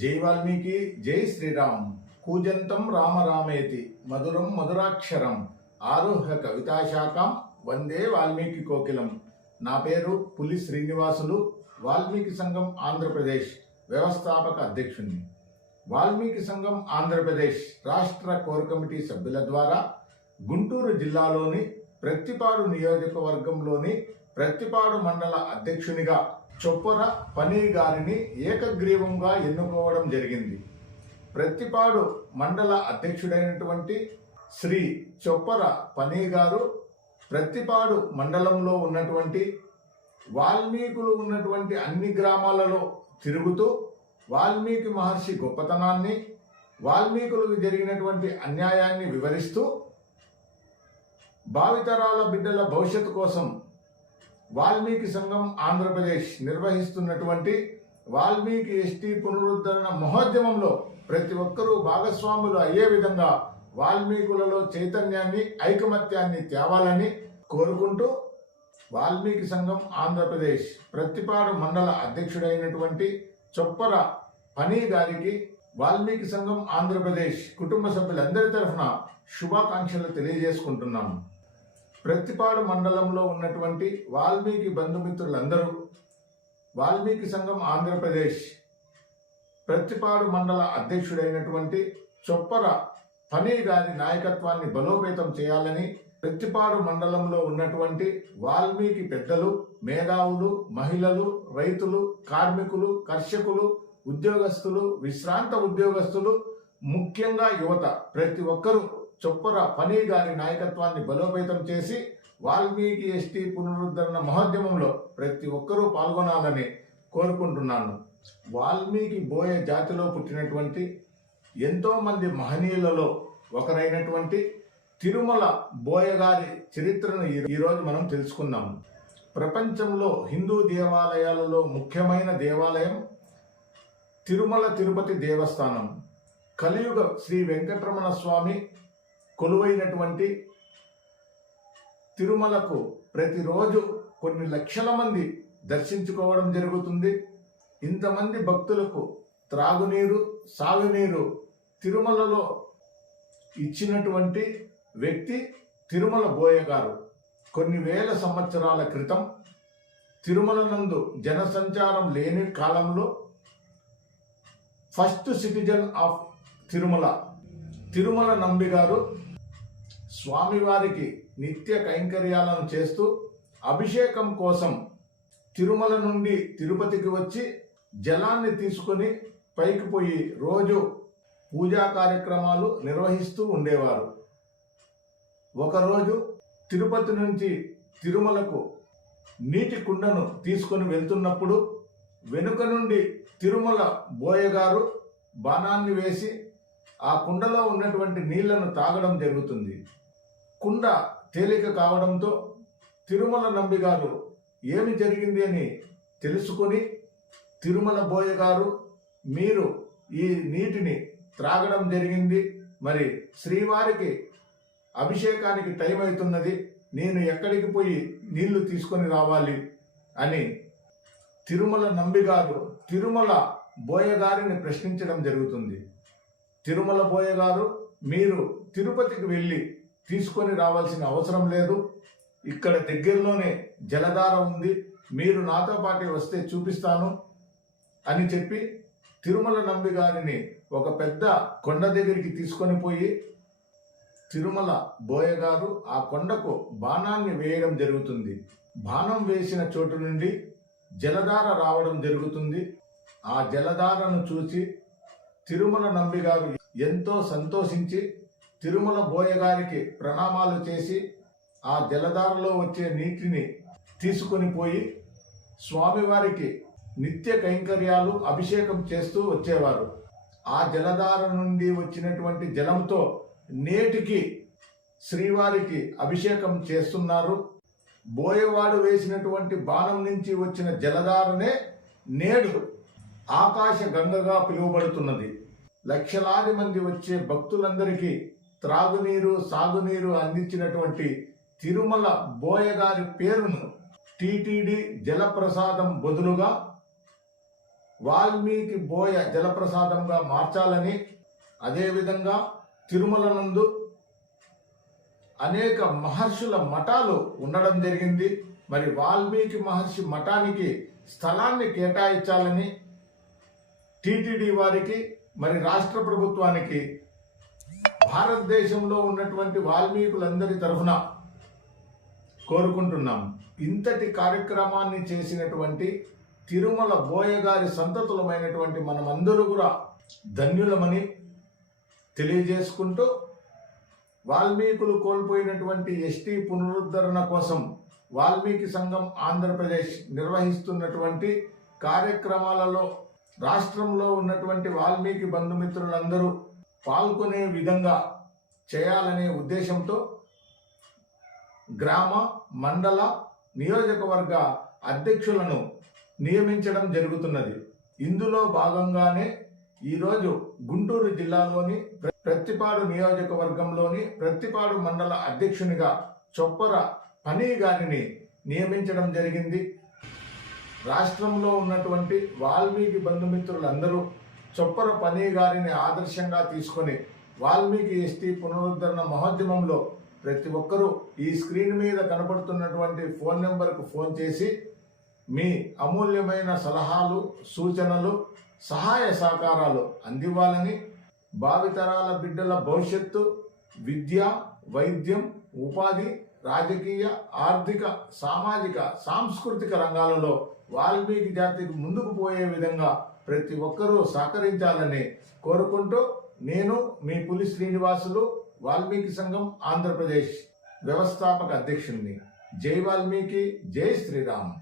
జై వాల్మీకి జై శ్రీరామ్. కూజంతం రామ రామేతి మధురం మధురాక్షరం. ఆరుహ్య కవితాశాఖం వందే వాల్మీకి కోకిలం. నా పేరు పులి శ్రీనివాసులు వాల్మీకి సంఘం ఆంధ్రప్రదేశ్ వ్యవస్థాపక అధ్యక్షుడిని వాల్మీకి సంఘం ఆంధ్రప్రదేశ్ రాష్ట్ర కోర్ కమిటీ సభ్యుల ద్వారా గుంటూరు జిల్లాలోని ప్రత్తిపాడు నియోజకవర్గంలోని ప్రత్తిపాడు మండల అధ్యక్షునిగా చొప్పర పని గారిని ఏకగ్రీవంగా ఎన్నుకోవడం జరిగింది. ప్రత్తిపాడు మండల అధ్యక్షుడైనటువంటి శ్రీ చొప్పర పని గారు ప్రత్తిపాడు మండలంలో ఉన్నటువంటి వాల్మీకులు ఉన్నటువంటి అన్ని గ్రామాలలో తిరుగుతూ వాల్మీకి మహర్షి గొప్పతనాన్ని వాల్మీకులకు జరిగినటువంటి అన్యాయాన్ని వివరిస్తూ భావితరాల బిడ్డల భవిష్యత్తు కోసం వాల్మీకి సంఘం ఆంధ్రప్రదేశ్ నిర్వహిస్తున్నటువంటి వాల్మీకి ఎస్టీ పునరుద్ధరణ మహోద్యమంలో ప్రతి ఒక్కరూ భాగస్వాములు అయ్యే విధంగా వాల్మీకులలో చైతన్యాన్ని ఐకమత్యాన్ని తేవాలని కోరుకుంటూ వాల్మీకి సంఘం ఆంధ్రప్రదేశ్ ప్రతిపాడు మండల అధ్యక్షుడైనటువంటి చొప్పర పని గారికి వాల్మీకి సంఘం ఆంధ్రప్రదేశ్ కుటుంబ సభ్యులందరి తరఫున శుభాకాంక్షలు తెలియజేసుకుంటున్నాము. ప్రతిపాడు మండలంలో ఉన్నటువంటి వాల్మీకి బంధుమిత్రులందరూ వాల్మీకి సంఘం ఆంధ్రప్రదేశ్ ప్రతిపాడు మండల అధ్యక్షుడైనటువంటి చొప్పర పని గారి నాయకత్వాన్ని బలోపేతం చేయాలని ప్రతిపాడు మండలంలో ఉన్నటువంటి వాల్మీకి పెద్దలు మేధావులు మహిళలు రైతులు కార్మికులు కర్షకులు ఉద్యోగస్తులు విశ్రాంత ఉద్యోగస్తులు ముఖ్యంగా యువత ప్రతి ఒక్కరూ చొప్పర పని గారి నాయకత్వాన్ని బలోపేతం చేసి వాల్మీకి ఎస్టీ పునరుద్ధరణ మహోద్యమంలో ప్రతి ఒక్కరూ పాల్గొనాలని కోరుకుంటున్నాను. వాల్మీకి బోయ జాతిలో పుట్టినటువంటి ఎంతోమంది మహనీయులలో ఒకరైనటువంటి తిరుమల బోయ గారి చరిత్రను ఈరోజు మనం తెలుసుకుందాం. ప్రపంచంలో హిందూ దేవాలయాలలో ముఖ్యమైన దేవాలయం తిరుమల తిరుపతి దేవస్థానం. కలియుగ శ్రీ వెంకటరమణ స్వామి కొలువైనటువంటి తిరుమలకు ప్రతిరోజు కొన్ని లక్షల మంది దర్శించుకోవడం జరుగుతుంది. ఇంతమంది భక్తులకు త్రాగునీరు సాగునీరు తిరుమలలో ఇచ్చినటువంటి వ్యక్తి తిరుమల బోయ గారు కొన్ని వేల సంవత్సరాల క్రితం తిరుమల నందు జనసంచారం లేని కాలంలో first citizen of Tirumala Tirumala Nambi garu స్వామివారికి నిత్య కైంకర్యాలను చేస్తూ అభిషేకం కోసం తిరుమల నుండి తిరుపతికి వచ్చి జలాన్ని తీసుకొని పైకి పోయి రోజు పూజా కార్యక్రమాలు నిర్వహిస్తూ ఉండేవారు. ఒకరోజు తిరుపతి నుంచి తిరుమలకు నీటి కుండను తీసుకొని వెళ్తున్నప్పుడు వెనుక నుండి తిరుమల బోయగారు బాణాన్ని వేసి ఆ కుండలో ఉన్నటువంటి నీళ్ళను తాగడం జరుగుతుంది. కుండ తేలిక కావడంతో తిరుమల నంబి గారు ఏమి జరిగింది అని తెలుసుకొని తిరుమల బోయ గారు మీరు ఈ నీటిని త్రాగడం జరిగింది. మరి శ్రీవారికి అభిషేకానికి టైం అవుతున్నది. నేను ఎక్కడికి పోయి నీళ్ళు తీసుకొని రావాలి? అని తిరుమల నంబి గారు తిరుమల బోయగారిని ప్రశ్నించడం జరుగుతుంది. తిరుమల బోయ గారు మీరు తిరుపతికి వెళ్ళి తీసుకొని రావాల్సిన అవసరం లేదు. ఇక్కడ దగ్గరలోనే జలధార ఉంది. మీరు నాతో పాటే వస్తే చూపిస్తాను అని చెప్పి తిరుమల నంబి గారిని ఒక పెద్ద కొండ దగ్గరికి తీసుకొని పోయి తిరుమల బోయగారు ఆ కొండకు బాణాన్ని వేయడం జరుగుతుంది. బాణం వేసిన చోటు నుండి జలధార రావడం జరుగుతుంది. ఆ జలధారను చూసి తిరుమల నంబి గారు ఎంతో సంతోషించి తిరుమల బోయగారికి ప్రణామాలు చేసి ఆ జలధారలో వచ్చే నీటిని తీసుకొని పోయి స్వామివారికి నిత్య కైంకర్యాలు అభిషేకం చేస్తూ వచ్చేవారు. ఆ జలధార నుండి వచ్చినటువంటి జలంతో నేటికి శ్రీవారికి అభిషేకం చేస్తున్నారు. బోయవాడు వేసినటువంటి బాణం నుంచి వచ్చిన జలధారనే నేడు ఆకాశ గంగగా పిలువబడుతున్నది. లక్షలాది మంది వచ్చే భక్తులందరికీ త్రాగునీరు సాగునీరు అందించినటువంటి తిరుమల బోయగారి పేరును టిటిడి జలప్రసాదం బదులుగా వాల్మీకి బోయ జలప్రసాదంగా మార్చాలని అదేవిధంగా తిరుమల నందు అనేక మహర్షుల మఠాలు ఉండడం జరిగింది. మరి వాల్మీకి మహర్షి మఠానికి స్థలాన్ని కేటాయించాలని టీటీడీ వారికి మరి రాష్ట్ర ప్రభుత్వానికి భారతదేశంలో ఉన్నటువంటి వాల్మీకులందరి తరఫున కోరుకుంటున్నాం. ఇంతటి కార్యక్రమాన్ని చేసినటువంటి తిరుమల బోయగారి సంతతులమైనటువంటి మనమందరూ కూడా ధన్యులమని తెలియజేసుకుంటూ వాల్మీకులు కోల్పోయినటువంటి ఎస్టీ పునరుద్ధరణ కోసం వాల్మీకి సంఘం ఆంధ్రప్రదేశ్ నిర్వహిస్తున్నటువంటి కార్యక్రమాలలో రాష్ట్రంలో ఉన్నటువంటి వాల్మీకి బంధుమిత్రులందరూ పాల్గొనే విధంగా చేయాలనే ఉద్దేశంతో గ్రామ మండల నియోజకవర్గ అధ్యక్షులను నియమించడం జరుగుతున్నది. ఇందులో భాగంగానే ఈరోజు గుంటూరు జిల్లాలోని ప్రత్తిపాడు నియోజకవర్గంలోని ప్రత్తిపాడు మండల అధ్యక్షునిగా చొప్పర పని గారిని నియమించడం జరిగింది. రాష్ట్రంలో ఉన్నటువంటి వాల్మీకి బంధుమిత్రులందరూ చొప్పర పని గారిని ఆదర్శంగా తీసుకొని వాల్మీకి ఎస్టీ పునరుద్ధరణ మహోద్యమంలో ప్రతి ఒక్కరూ ఈ స్క్రీన్ మీద కనపడుతున్నటువంటి ఫోన్ నెంబర్కు ఫోన్ చేసి మీ అమూల్యమైన సలహాలు సూచనలు సహాయ సహకారాలు అందివ్వాలని భావితరాల బిడ్డల భవిష్యత్తు విద్య వైద్యం ఉపాధి రాజకీయ ఆర్థిక సామాజిక సాంస్కృతిక రంగాలలో వాల్మీకి జాతికి ముందుకు పోయే విధంగా ప్రతి ఒక్కరూ సహకరించాలని కోరుకుంటూ నేను మీ పులి శ్రీనివాసులు వాల్మీకి సంఘం ఆంధ్రప్రదేశ్ వ్యవస్థాపక అధ్యక్షుడిని. జై వాల్మీకి జై శ్రీరామ్.